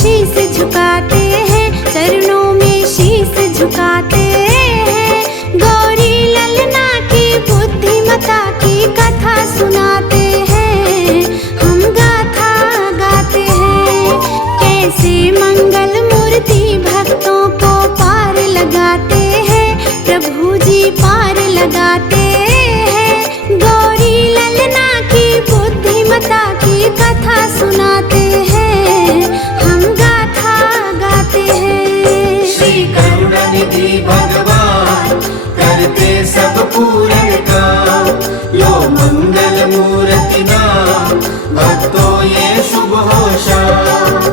शीश झुकाते हैं, चरणों में शीश झुकाते हैं। गौरी ललना की बुद्धिमता की कथा सुनाते हैं, हम गाथा गाते हैं। कैसे मंगल मूर्ति भक्तों को पार लगाते हैं, प्रभु जी पार लगाते हैं। गौरी ललना की बुद्धिमता की कथा सुनाते हैं, हम गाथा गाते हैं। श्री करुणानिधि भगवान करते सब पूर्ण काम, लो मंगल मूर्ति नाम, भक्तों ये शुभ हो शाम।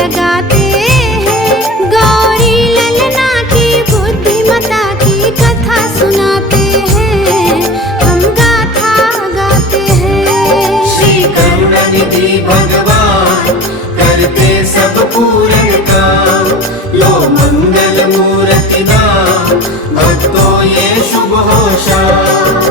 लगाते हैं, गौरी ललना की बुद्धिमता की कथा सुनाते हैं, हम गाथा गाते हैं। श्री करुणानिधि भगवान करते सब पूर्ण काम, लो मंगल मूर्ति नाम, भक्तों ये शुभ हो शाम।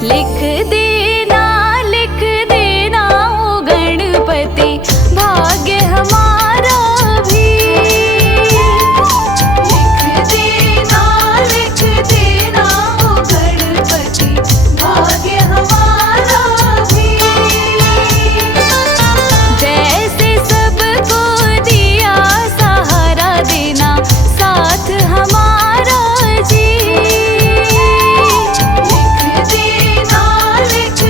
लिख देना ओ गणपति, भाग्य हमारा भी। लिख देना ओ गणपति, भाग्य हमारा भी। जैसे सबको दिया सहारा देना, साथ हमारा जी। लिख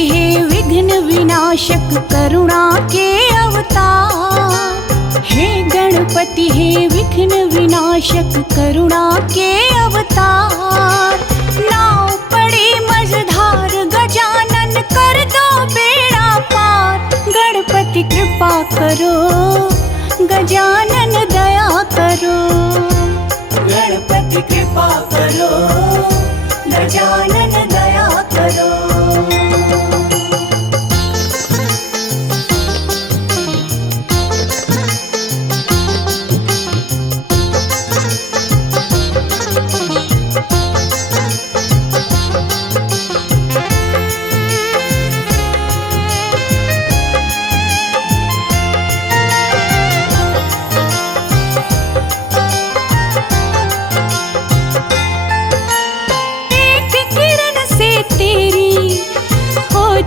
गणपति है विघ्न विनाशक करुणा के अवतार। हे गणपति है विघ्न विनाशक करुणा के अवतार। नाव पड़े मझधार गजानन कर दो बेड़ा पार। गणपति कृपा करो गजानन दया करो। गणपति कृपा करो गजानन दया करो।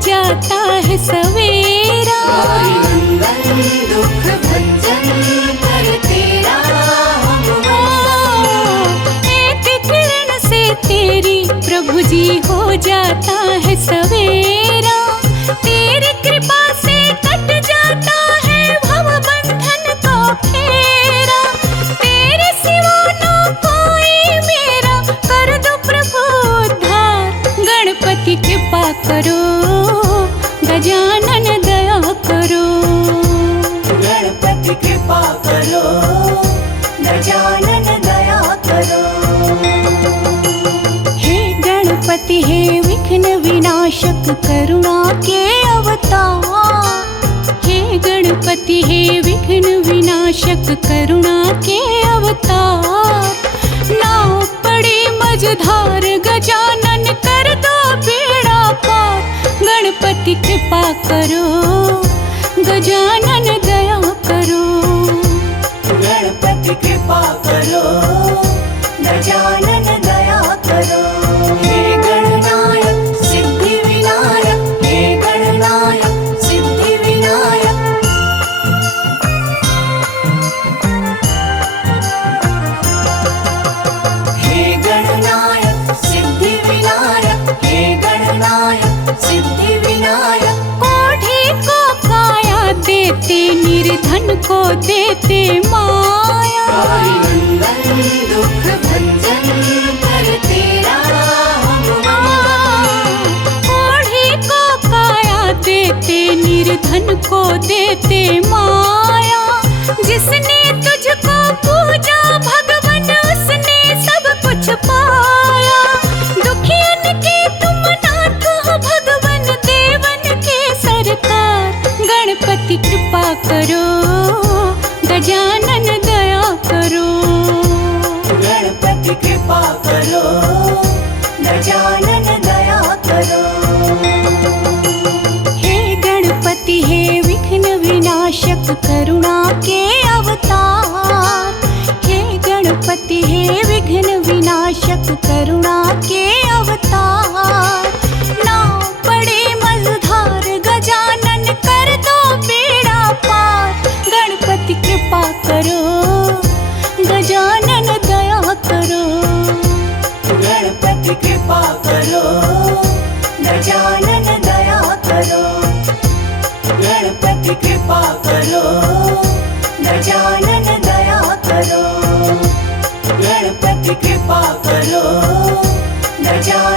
जाता है सवेरा दुख भंजन कर तेरा एक किरण से तेरी प्रभु जी हो जाता है सवेरा। तेरी कृपा से कट जाता है भव बंधन का फेरा। तेरे सिवा ना कोई मेरा कर दो प्रभु उद्धार। गणपति कृपा करो गजानन दया करो। गणपति कृपा करो गजानन दया करो। हे गणपति है विघ्न विनाशक करुणा के अवतार। हे गणपति है विघ्न विनाशक करुणा के अवतार। नाव पड़े मझधार गजानन कर दो बेड़ा पार। गणपति कृपा करो गजानन दया करो। गणपति कृपा करो गजानन दया करो। हे गणनायक सिद्धि विनायक हे गणनायक सिद्धि विनायक। हे गणनायक सिद्धि विनायक हे गणनायक सिद्धि विनायक। कोढ़ी को काया देते निर्धन को देते माया। दुख भंजन कर तेरा कोढ़ी को काया देते निर्धन को देते माया। जिसने तुझको पूजा भगवन उसने सब कुछ पाया। दुखियन के तुम नाथ हो भगवन देवन के सरकार। गणपति कृपा करो गजानन दया करो। गणपति कृपा करो गजानन दया करो। हे गणपति है विघ्न विनाशक करुणा के अवतार। हे गणपति है विघ्न विनाशक करुणा के अवतार। नाव पड़े मझधार गजानन कर दो बेड़ा पार। गणपति कृपा करो गजानन दया करो। गणपति कृपा करो गजानन दया करो। गणपति कृपा करो गजानन दया करो। गणपति कृपा करो गजानन